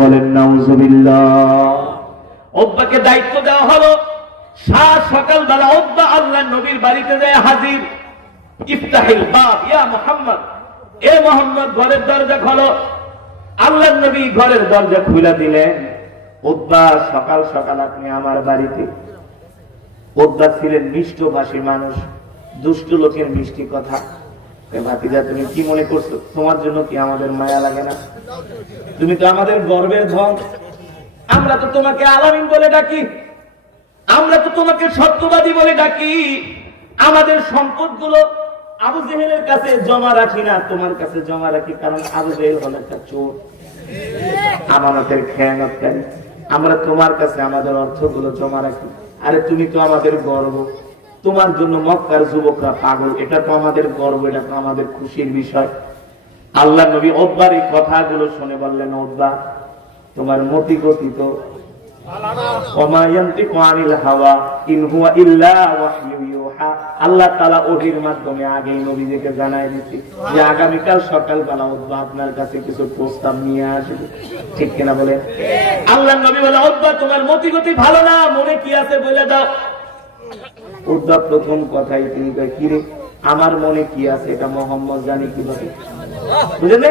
বলেন দায়িত্ব দেওয়া হলো। আল্লাহ নবীর বাড়িতে যায় হাজির। ইফতাহিল বাব ইয়া মোহাম্মদ। এ মোহাম্মদ, ঘরের দরজা খোলো। আল্লাহ নবী ঘরের দরজা খুলে দিলেন। সকাল সকাল আপনি আমার বাড়িতে। ওব্বা ছিলেন মিষ্টভাষী মানুষ, দুষ্ট লোকের মিষ্টি কথা। ভাতিজা, তুমি কি মনে করছ? তোমার জন্য কি আমাদের মায়া লাগে না? তুমি তো আমাদের গর্বের ধন। আমরা তো তোমাকে আলামিন বলে ডাকি। আমরা তো তোমাকে সত্যবাদী বলে ডাকি। আমাদের সম্পদগুলো আবু জেহেলের কাছে জমা রাখি না, তোমার কাছে জমা রাখি, কারণ আবু জেহেল হলো একটা চোর। আমানতের খেয়ানতকারী আমরা তোমার কাছে আমাদের অর্থগুলো জমা রাখি। আরে তুমি তো আমাদের গর্ব। তোমার জন্য মক্কার যুবকরা পাগল। এটা তো আমাদের গর্ব, এটা তো আমাদের খুশির বিষয়। আল্লাহ নবী ওব্বার এই কথাগুলো শুনে বললেন, ওব্বা, তোমার মতি গতি তো প্রথম কথাই তিনি কয় কি রে আমার মনে কি আছে? এটা মোহাম্মদ জানি কীভাবে? বুঝলে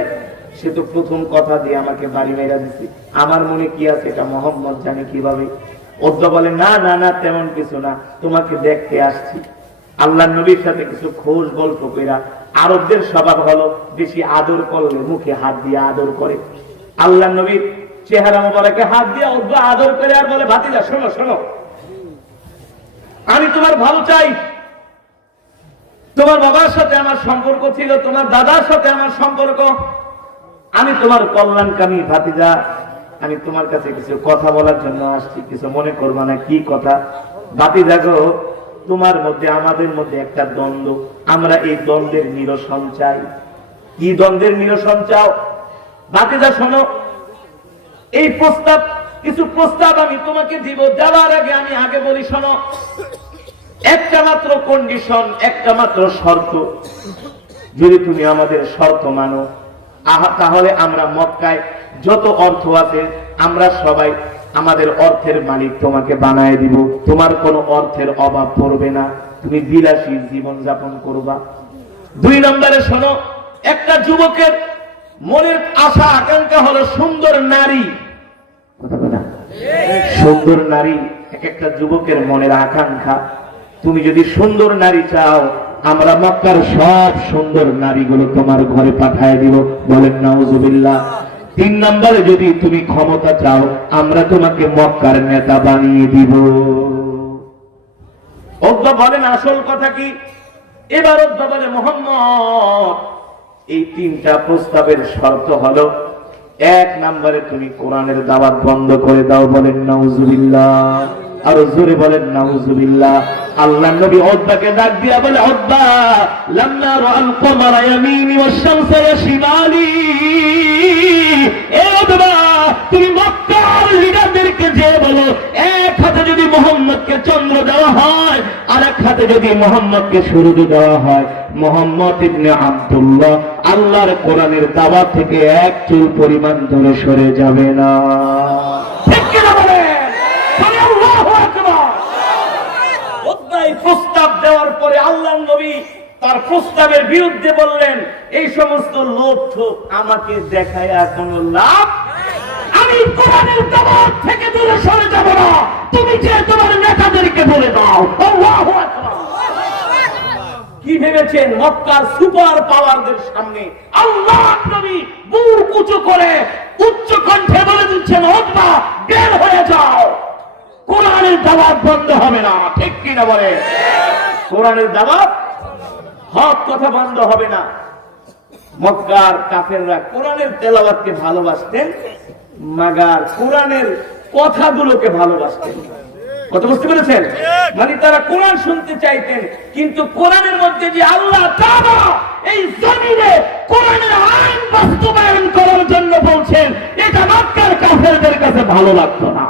সে তো প্রথম কথা দিয়ে আমাকে বাড়ি মেরা দিছে। আমার মনে কি আছে? এটা মোহাম্মদ জানে কীভাবে? ওদ্দা বলে, না না না, তেমন কিছু না। তোমাকে দেখতে আসছি। আল্লাহ নবীর সাথে কিছু খোঁজ গল্প কইরা আরবদের স্বভাব হলো, বেশি আদর করলে মুখে হাত দিয়ে আদর করে। আল্লাহ নবীর চেহারা মোবারকে হাত দিয়ে ওদ্দা আদর করে আর বলে, ভাতিজা, শোনো শোনো। আমি তোমার ভালো চাই। তোমার বাবার সাথে আমার সম্পর্ক ছিল, তোমার দাদার সাথে আমার সম্পর্ক। আমি তোমার কল্যাণকামী ভাতিজা। আমি তোমার কাছে কিছু কথা বলার জন্য আসছি, কিছু মনে করবা না, কি কথা? ভাতিজা গো, তোমার মধ্যে, আমাদের মধ্যে একটা দ্বন্দ্ব। আমরা এই দ্বন্দ্বের নিরসন চাই। কি দ্বন্দ্বের নিরসন চাও? ভাতিজা, শোনো। এই প্রস্তাব, কিছু প্রস্তাব আমি তোমাকে দিব, দেওয়ার আগে আমি আগে বলি, শোনো। একটা মাত্র কন্ডিশন একটা মাত্র শর্ত। যদি তুমি আমাদের শর্ত মানো, আহা, তাহলে আমরা মক্কায় যত অর্থ আছে, আমরা সবাই আমাদের অর্থের মালিক তোমাকে বানায় দিব। তোমার কোনো অর্থের অভাব পড়বে না। তুমি বিলাসী জীবন যাপন করবা। দুই নম্বরে শোনো, একটা যুবকের মনের আশা, আকাঙ্ক্ষা হলো সুন্দর নারী। সুন্দর নারী, এক একটা যুবকের মনের আকাঙ্ক্ষা। তুমি যদি সুন্দর নারী চাও, আমরা মক্কার সব সুন্দর নারীগুলো তোমার ঘরে পাঠায় দিব। বলেন, নাউজুবিল্লাহ। তিন নম্বরে যদি তুমি ক্ষমতা চাও, আমরা তোমাকে মক্কার নেতা বানিয়ে দিব। অজ্ঞা বলেন, আসল কথা কি? এবার অজ্ঞা বলে, মোহাম্মদ, এই তিনটা প্রস্তাবের শর্ত হলো, এক নম্বরে তুমি কোরআনের দাওয়াত বন্ধ করে দাও, বলেন, নাউজুবিল্লাহ। আরও জোরে বলেন, নাউজুবিল্লাহ। আল্লাহ নবী ওদ্দাকে ডাক দিয়া বলে ওদ্দা লাম্মা রাআল কমারা ইয়ামিনি ওয়াশ শামসা ইয়াশিমালি এ ওদ্দা তুমি মক্কার লিডারদেরকে যে বলো, এক হাতে যদি মোহাম্মদকে চন্দ্র দেওয়া হয় আর এক হাতে যদি মোহাম্মদকে সূর্য দেওয়া হয়, মোহাম্মদ ইবনে আব্দুল্লাহ, আল্লাহর কোরআনের দাবা থেকে এক চুল পরিমাণ দূরে সরে যাবে না। ঠিক কিনা বলেন বলে আল্লাহু আকবার অধ্যায় প্রস্তাব দেওয়ার পরে আল্লাহ নবী তার প্রস্তাবের বিরুদ্ধে বললেন, এই সমস্ত লোভ আমাকে দেখায় কোনো লাভ আমি কোরআনের দাবার থেকে দূরে সরে যাব না। তুমি যে তোমার নেতাদেরকে বলে দাও, আল্লাহু কি ভেবেছেন? মক্কার সুপার পাওয়ারদের সামনে আল্লাহ নবী বুক উঁচু করে উচ্চ কণ্ঠে বলে দিচ্ছেন হত্যা বের হয়ে যাও। কোরআনের দাওয়াত বন্ধ হবে না, ঠিক কিনা বলে কোরআনের দাওয়াত হক কথা বন্ধ হবে না। মক্কার কাফেররা কোরআনের তেলাওয়াতকে ভালোবাসতেন, মাগার কোরআনের কথাগুলোকে ভালোবাসতেন। কত বুঝতে পেরেছেন? মানে তারা কোরআন শুনতে চাইতেন, কিন্তু কোরআনের মধ্যে যে আল্লাহ এই জমিনে কোরআনের আইন বাস্তবায়ন করার জন্য বলছেন, এটা মক্কার কাফেরদের কাছে ভালো লাগতো না।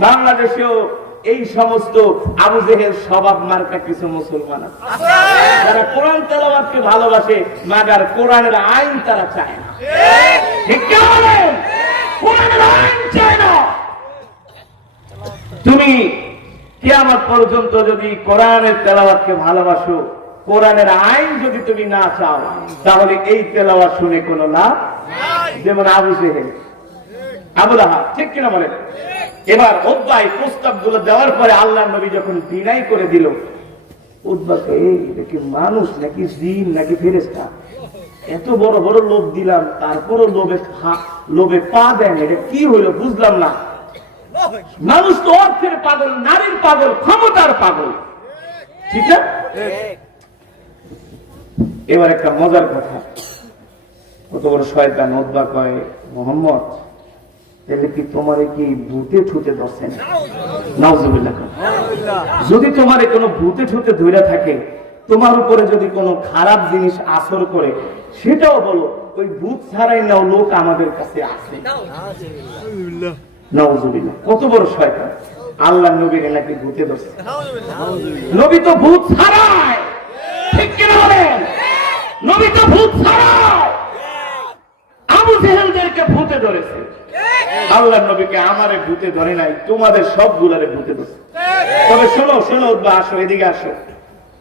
বাংলাদেশেও এই সমস্ত আবু জেহের স্বভাব মার্কা কিছু মুসলমান আছে। আচ্ছা। যারা কোরআন তেলাবাদকে ভালোবাসে মাগার কোরআনের আইন তারা চায় তুমি কে আমার পর্যন্ত যদি কোরআনের তেলাওয়াতকে ভালোবাসো কোরআনের আইন যদি তুমি না চাও তাহলে এই তেলাওয়াত শুনে কোনো লাভ যেমন আবু জেহেল আবুল আহা ঠিক কিনা বলেন? এবার উদ্বাই প্রস্তাবগুলো দেওয়ার পরে আল্লাহ নবী যখন বিনাই করে দিল উদ্বাকে এই এটা কি মানুষ নাকি জিন, নাকি ফেরেস্তা এত বড় বড় লোভ দিলাম, তারপরও লোভে লোভে পা দেন এটা কি হইল বুঝলাম না। মানুষ তো অর্থের পাগল, নারীর পাগল, ক্ষমতার পাগল। ঠিক আছে এবার একটা মজার কথা। কত বড় শয়তান উদ্বা কয়, মোহাম্মদ তাহলে কি তোমার কি ভূতে ঠুতে ধরছেন? নাউজুবিল্লাহ। যদি তোমার কোনো ভূতে ঠুতে ধরে থাকে তোমার উপরে যদি কোনো খারাপ জিনিস আসর করে সেটাও বলো ওই ভূত ছাড়াই নাও লোক আমাদের কাছে আছে। নাউজুবিল্লাহ। কত বড় শয়তান। আল্লাহ নবীর নাকি ভূতে ধরছে। নবী তো ভূত ছাড়ায় ঠিক কিনা বলেন? নবী তো ভূত ছাড়ায় আবু জেহেলদেরকে ভূতে ধরেছে। আল্লাহ নবীকে আমারে ভূতে ধরে নাই, তোমাদের সবগুলারে ভূতে ধরছে। তবে শোনো শোনো আসো, এদিকে আসো।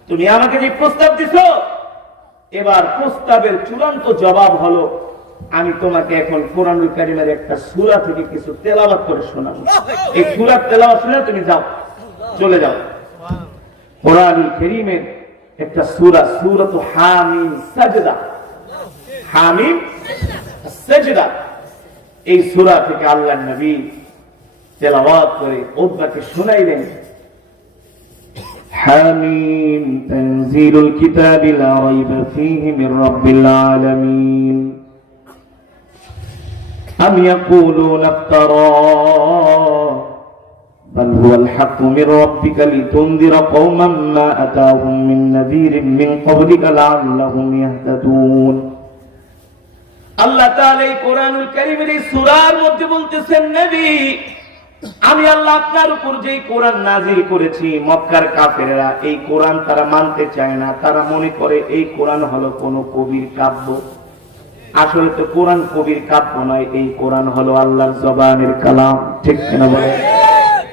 তুমি আমাকে যে প্রস্তাব দিছো, এবার প্রস্তাবের চূড়ান্ত জবাব হলো, আমি তোমাকে এখন কোরআনুল কারিমের একটা সূরা থেকে কিছু তেলাওয়াত করে শোনাবো। এই সূরার তেলাওয়াত শুনে তুমি যাও, চলে যাও। কোরআনুল কারিমের একটা সূরা, সূরাতু হামিম সাজদা। হামিম সাজদা। এই সূরা থেকে আল্লাহ নবী তেলাওয়াত করে উদ্বাকে শোনাইলেন حميم تنزيل الكتاب لا ريب فيه من رب العالمين أم يقولون افتراه بل هو الحق من ربك لتنذر قوما ما أتاهم من نذير من قبلك لعلهم يهتدون আল্লাহ তাআলা এই কোরআনুল কারীমের এই সূরার মধ্যে বলতেছেন, নবী, আমি আল্লাহ আপনার উপর যেই কোরআন নাজিল করেছি, মক্কার কাফেরা এই কোরআন তারা মানতে চায় না। তারা মনে করে এই কোরআন হলো কোন কবির কাব্য। আসলে তো কোরআন কবির কাব্য নয়, এই কোরআন হলো আল্লাহর জবানের কালাম। ঠিক কিনা বলে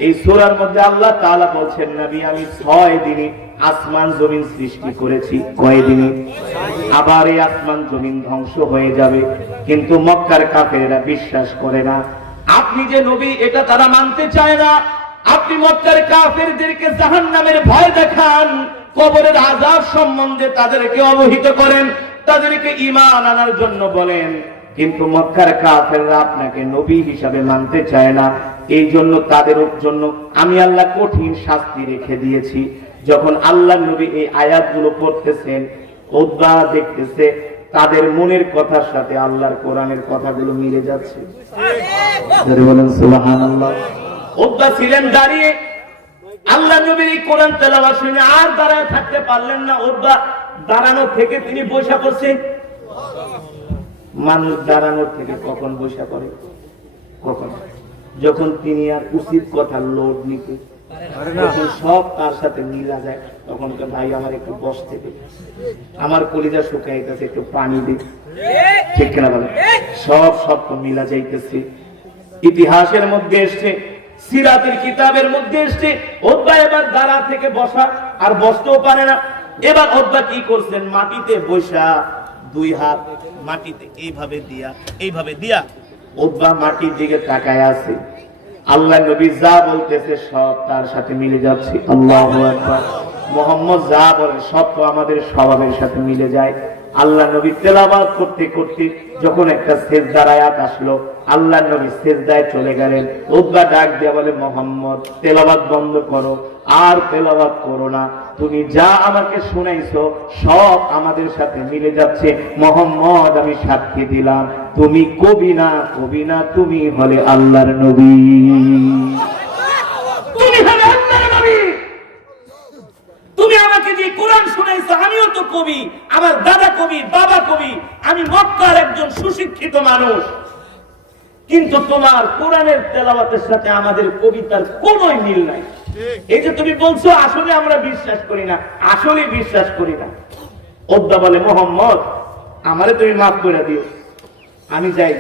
এই সূরার মধ্যে আল্লাহ তাআলা বলছেন, নবী, আমি ছয় দিনে আসমান জমিন সৃষ্টি করেছি, কয় দিনে? আবার এই আসমান জমিন ধ্বংস হয়ে যাবে। কিন্তু মক্কার কাফেরেরা বিশ্বাস করে না। আপনি যে নবী, এটা তারা মানতে চায় না। আপনি মক্কার কাফেরদেরকে জাহান্নামের ভয় দেখান, কবরের আজাব সম্বন্ধে তাদেরকে অবহিত করেন, তাদেরকে ইমান আনার জন্য বলেন। কিন্তু মক্কার কাফেররা আপনাকে নবী হিসাবে মানতে চায় না। এই জন্য তাদের জন্য আমি আল্লাহ কঠিন শাস্তি রেখে দিয়েছি। যখন আল্লাহ নবী এই আয়াতগুলো পড়তেছেন উদ্বা দেখতেছে তাদের মনের কথার সাথে আল্লাহর কোরআনের কথাগুলো মিলে যাচ্ছে। জোরে বলেন সুবহানাল্লাহ। উদ্বা ছিলেন দাঁড়িয়ে। আল্লাহ নবীর এই কোরআন তেলাওয়াত শুনে আর দাঁড়ায় থাকতে পারলেন না। উদ্বা দাঁড়ানো থেকে তিনি বসে পড়ছেন মানুষ দাঁড়ানোর থেকে কখন বসে পড়ে কখন? যখন তিনি আর উচিত কথা লোড নিতে তখন সব তার সাথে মিলা যায় তখন ভাই আমার একটু বস থেকে। আমার কলিজা শুকাইতেছে একটু পানি দে। ঠিক কিনা বলে? সব সব তো মিলা যাইতেছে। ইতিহাসের মধ্যে এসছে সিরাতের কিতাবের মধ্যে এসছে ওদ্বা এবার দাঁড়া থেকে বসা আর বসতেও পারে না। এবার ওদ্বা কি করছেন? মাটিতে বসা দুই হাত মাটিতে এইভাবে দিয়া এইভাবে দিয়া। ওদ্বা মাটির দিকে তাকায় আছে। আল্লাহ নবী যা বলতেছে সব তার সাথে মিলে যাচ্ছে। আল্লাহ মোহাম্মদ যা বলে সব তো আমাদের স্বভাবের সাথে মিলে যায়। আল্লাহ নবী তেলাবাদ করতে করতে যখন একটা সেজদার আয়াত আসলো, আল্লাহ নবী সেজদায় চলে গেলেন। উদ্বা ডাক দিয়ে বলে, মোহাম্মদ তেলাবাদ বন্ধ করো, আর তেলাবাদ করো না। তুমি যা আমাকে শুনাইছো, সব আমাদের সাথে মিলে যাচ্ছে। মোহাম্মদ, আমি সাক্ষী দিলাম। তুমি কবি না কবি না, তুমি হলে আল্লাহর নবী তুমি হলে আল্লাহর নবী তুমি আমাকে যে কোরআন শুনাইছো আমিও তো কবি আমার দাদা কবি বাবা কবি আমি মক্কার একজন সুশিক্ষিত মানুষ। কিন্তু তোমার কোরআনের তেলাওয়াতের সাথে আমাদের কবিতার কোন মিল নাই। এই যে তুমি বলছো আসলে আমরা বিশ্বাস করি না আসলে বিশ্বাস করি না। ওদ্দা বলে মোহাম্মদ আমারে তুমি মাফ করে দিও। আমি যাই।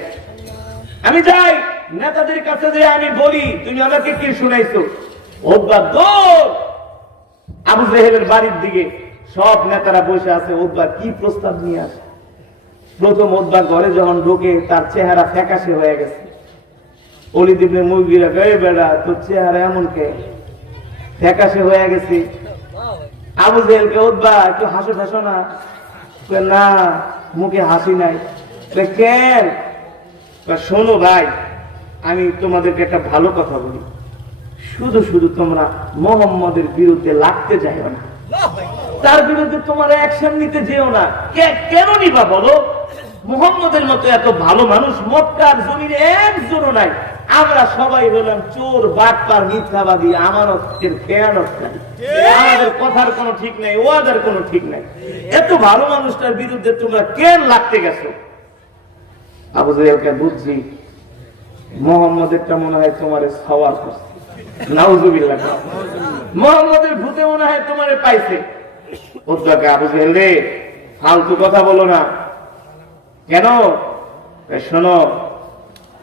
আমি যাই। নেতাদের কাছে যে আমি বলি তুমি আমাকে কি শুনাইছো? ওদবা দৌড় আবু জেহেলের বাড়ির দিকে সব নেতারা বসে আছে ওদবা কি প্রস্তাব নিয়ে আসে? প্রথম ওদবা ঘরে যখন ঢোকে তার চেহারা ফ্যাকাশে হয়ে গেছে। অলিদিবনে মুরগিরা গায়ে বেড়া তোর চেহারা এমন কে? ফ্যাকাশে হয়ে গেছে। আবু জেহেলকে উদ্বা একটু হাসো ঠাসো না। না, মুখে হাসি নাই। কেন শোনো ভাই, আমি তোমাদেরকে একটা ভালো কথা বলি। শুধু শুধু তোমরা মোহাম্মদের বিরুদ্ধে লাগতে যাইও না। তার বিরুদ্ধে তোমার অ্যাকশন নিতে যেও না। কেন নিবা বলো? মোহাম্মদের মতো এত ভালো মানুষ মক্কার জমিনে একজনও নাই। আমরা সবাই হলাম চোর বাটপার মিথ্যাবাদী আমানতের খেয়ানতকারী। আমাদের কথার কোনো ঠিক নাই ওয়াদের কোনো ঠিক নাই। এত ভালো মানুষটার বিরুদ্ধে তোমরা কেন লাগতে গেছো? আবু জাহেলকে বুঝছি মোহাম্মদেরটা মনে হয় তোমার সওয়াল করছে। মোহাম্মদের ভূতে মনে হয় পাইছে। ফালতু কথা বলো না। কেন? শোনো,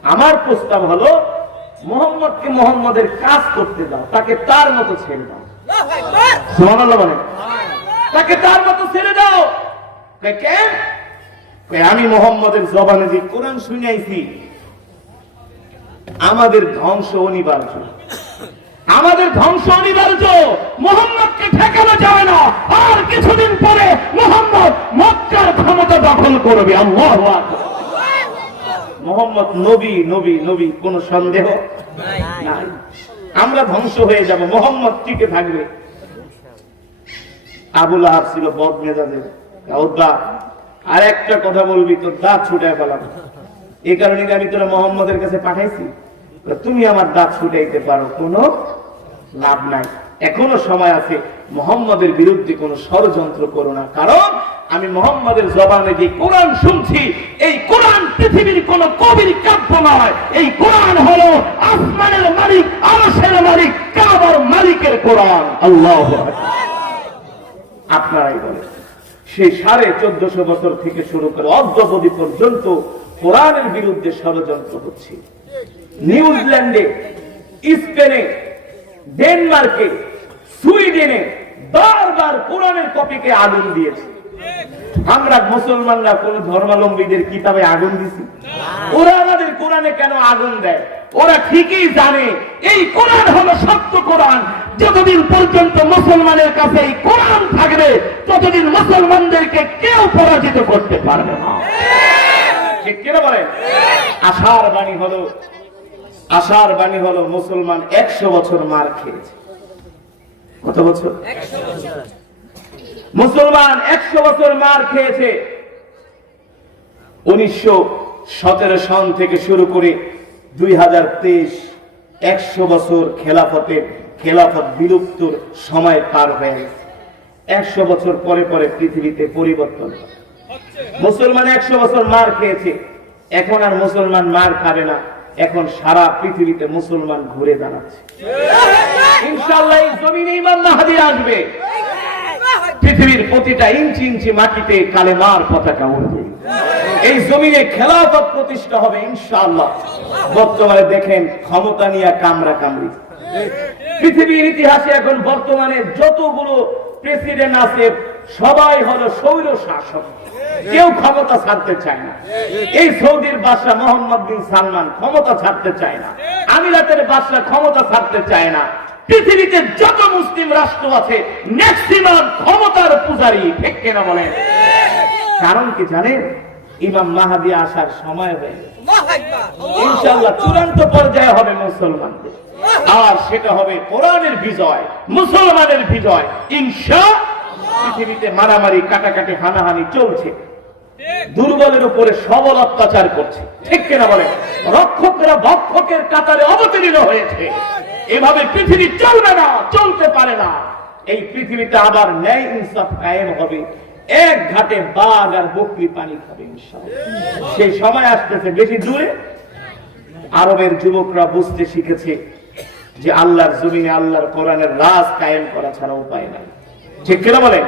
আমার প্রস্তাব হলো, মোহাম্মদকে মোহাম্মদের কাজ করতে দাও, তাকে তার মতো ছেড়ে দাও। বলেন। তাকে তার মতো ছেড়ে দাও। কেন আমি মোহাম্মদের জবানে যে কোরআন শুনাইছি, আমাদের ধ্বংস অনিবার্য। আমাদের ধ্বংস অনিবার্য। মোহাম্মদকে ঠেকানো যাবে না। আর কিছুদিন পরে মোহাম্মদ মক্কার ক্ষমতা দখল করবে। আল্লাহ মোহাম্মদ নবী নবী নবী, কোন সন্দেহ? নাই। আমরা ধ্বংস হয়ে যাব। মোহাম্মদ টিকে থাকবে। আবুল আহাব ছিল বদ মেজাজের। আর একটা কথা বলবি, তোর দাঁত ছুটায় পেলাম এই কারণে আমি তোরা মোহাম্মদের কাছে পাঠাইছি? তুমি আমার দাঁত ছুটাইতে পারো কোনো লাভ নাই। এখনও সময় আছে মোহাম্মদের বিরুদ্ধে কোনো ষড়যন্ত্র করো না। কারণ আমি মোহাম্মদের জবানে যে কোরআন শুনছি এই কোরআন পৃথিবীর কোন কবির কাব্য নয়। এই কোরআন হলো আসমানের মালিক আরশের মালিক কাবার মালিকের কোরআন। আল্লাহ আপনারাই বলেন সেই সাড়ে চোদ্দশো বছর থেকে শুরু করে অদ্যবধি পর্যন্ত কোরআনের বিরুদ্ধে ষড়যন্ত্র হচ্ছে। নিউজিল্যান্ডে স্পেনে ডেনমার্কে, সুইডেনে বারবার কোরআনের কপিকে আগুন দিয়েছে। আমরা মুসলমানরা কোন ধর্মাবলম্বীদের কিতাবে আগুন দিছি? ওরা আমাদের কোরআনে কেন আগুন দেয়? ওরা ঠিকই জানে, এই কোরআন হলো সত্য কোরআন। যতদিন পর্যন্ত মুসলমানের কাছে এই কোরআন থাকবে, ততদিন মুসলমানদেরকে কেউ পরাজিত করতে পারবে না। ঠিক কিনা আশার বাণী হলো আশার বাণী হলো মুসলমান একশো বছর মার খেয়েছে। কত বছর? মুসলমান একশো বছর মার খেয়েছে। উনিশশো সতেরো সন থেকে শুরু করে দুই হাজার তেইশ একশো বছর খেলাফতের খেলাফত বিলুপ্তর সময় পার হয়ে গেছে। একশো বছর পরে পরে পৃথিবীতে পরিবর্তন মুসলমান একশো বছর মার খেয়েছে। এখন আর মুসলমান মার খাবে না। এখন সারা পৃথিবীতে মুসলমান ঘুরে দাঁড়াচ্ছে। ইনশাল্লাহ এই জমিনে ইমাম মাহাদি আসবে। পৃথিবীর প্রতিটা ইঞ্চি ইঞ্চি মাটিতে কালে মার পতাকা উঠবে এই জমিনে খেলাফত প্রতিষ্ঠা হবে ইনশাল্লাহ বর্তমানে দেখেন ক্ষমতা নিয়ে কামরা কামড়ি পৃথিবীর ইতিহাসে এখন বর্তমানে যতগুলো প্রেসিডেন্ট আছে সবাই হলো সৌর শাসক। কেউ ক্ষমতা ছাড়তে চায় না। এই সৌদির বাদশাহ মোহাম্মদ বিন সালমান ক্ষমতা ছাড়তে চায় না। আমিরাতের বাদশাহ ক্ষমতা ছাড়তে চায় না। পৃথিবীতে যত মুসলিম রাষ্ট্র আছে ম্যাক্সিমাম ক্ষমতার পূজারী ঠিক কেনা বলেন? কারণ কি জানেন? ইমাম মাহাদি আসার সময় হয়ে গেছে। ইনশাআল্লাহ চূড়ান্ত পর্যায়ে হবে মুসলমানদের। আর সেটা হবে কোরআনের বিজয়, মুসলমানের বিজয়। ইনশা, পৃথিবীতে মারামারি, কাটাকাটি, হানাহানি চলছে। দুর্বলের উপরে সবল অত্যাচার করছে। ঠিক কিনা বলে? রক্ষকরা ভক্ষকের কাতারে অবতীর্ণ হয়েছে। এভাবে পৃথিবী চলবে না, চলতে পারে না। এই পৃথিবীতে আবার ন্যায় ইনসাফ কায়েম হবে। এক ঘাটে বাঘ আর বকরি পানি খাবে। সেই সময় আসতেছে বেশি দূরে। আরবের যুবকরা বুঝতে শিখেছে যে আল্লাহর জমিনে আল্লাহর কোরআনের রাজ কায়েম করা ছাড়া উপায় নাই। ঠিক কিনা বলেন?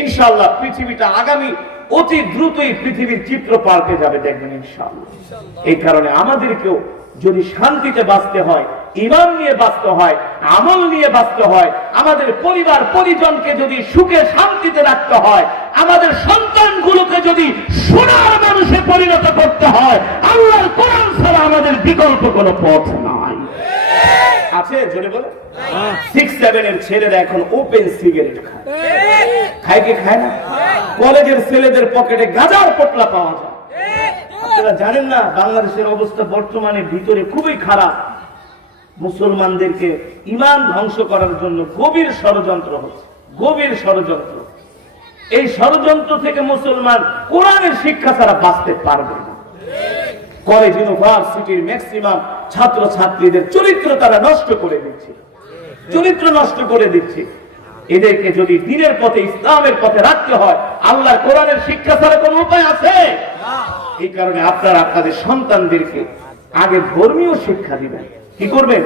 ইনশাআল্লাহ পৃথিবীটা আগামী অতি দ্রুতই পৃথিবীর চিত্র পাল্টে যাবে, দেখবেন ইনশাআল্লাহ। এই কারণে আমাদেরকেও যদি শান্তিতে বাঁচতে হয় ইমান নিয়ে বাঁচতে হয়, আমল নিয়ে বাঁচতে হয়, আমাদের পরিবার, পরিজনকে যদি সুখে শান্তিতে রাখতে হয়, আমাদের সন্তানগুলোকে যদি সোনার মানুষে পরিণত করতে হয়, আল্লাহর কোরআন ছাড়া আমাদের বিকল্প কোনো পথ নাই। আছে? জোরে বলে। সিক্স সেভেনের ছেলেরা এখন ওপেন সিগারেট খায়। খায় কি খায় না? কলেজের ছেলেদের পকেটে গাজার পটলা পাওয়া যায়। আপনারা জানেন না, বাংলাদেশের অবস্থা বর্তমানে ভিতরে খুবই খারাপ। মুসলমানদেরকে ইমান ধ্বংস করার জন্য গভীর ষড়যন্ত্র হচ্ছে। গভীর ষড়যন্ত্র। এই ষড়যন্ত্র থেকে মুসলমান কোরআনের শিক্ষা ছাড়া বাঁচতে পারবে না। কলেজ ইউনিভার্সিটির ম্যাক্সিমাম ছাত্র ছাত্রীদের চরিত্র তারা নষ্ট করে দিচ্ছে। চরিত্র নষ্ট করে দিচ্ছে। এদেরকে যদি দিনের পথে, ইসলামের পথে রাখতে হয়, আল্লাহর কোরআনের শিক্ষা ছাড়া কোনো উপায় আছে? এই কারণে আপনারা আপনাদের সন্তানদেরকে আগে ধর্মীয় শিক্ষা দিবেন। কি করবেন?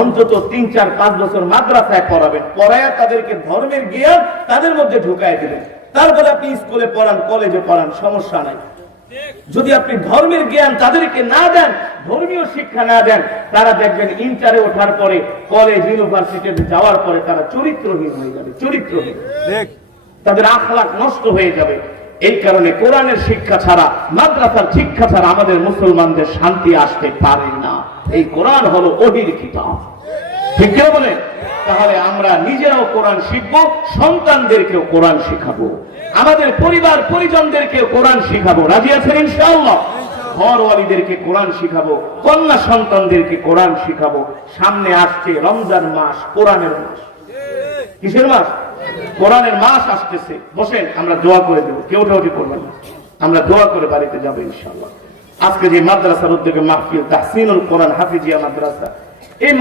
অন্তত তিন, চার, পাঁচ বছর মাদ্রাসায় পড়াবেন। পড়ায় তাদেরকে ধর্মের জ্ঞান তাদের মধ্যে ঢুকায় দিবেন। তারপরে আপনি স্কুলে পড়ান, কলেজে পড়ান, সমস্যা নাই। যদি আপনি ধর্মের জ্ঞান তাদেরকে না দেন ধর্মীয় শিক্ষা না দেন তারা দেখবেন ইন্টারে ওঠার পরে কলেজ ইউনিভার্সিটিতে যাওয়ার পরে তারা চরিত্রহীন হয়ে যাবে চরিত্রহীন। তাদের আখলাখ নষ্ট হয়ে যাবে। এই কারণে কোরআনের শিক্ষা ছাড়া মাদ্রাসার শিক্ষা ছাড়া আমাদের মুসলমানদের শান্তি আসতে পারে না। এই কোরআন হলো অহির কিতাব। ঠিক কিনা বলেন? তাহলে আমরা নিজেরাও কোরআন শিখব সন্তানদেরকেও কোরআন শিখাবো। আমাদের পরিবার পরিজনদেরকেও কোরআন শিখাবো। রাজি আছেন ইনশাআল্লাহ? ঘরওয়ালিদেরকে কোরআন শিখাবো। কন্যা সন্তানদেরকে কোরআন শিখাবো। সামনে আসছে রমজান মাস, কোরআনের মাস। কিসের মাস? কোরআনের মাস আসতেছে। বসেন, আমরা দোয়া করে দেবো। কেউ ওঠি করবেন না। আমরা দোয়া করে বাড়িতে যাব ইনশাআল্লাহ। আজকে যে মাদ্রাসার উদ্যোগে মাহফিল, তাহসিনুল কোরআন হাফিজিয়া মাদ্রাসা, এই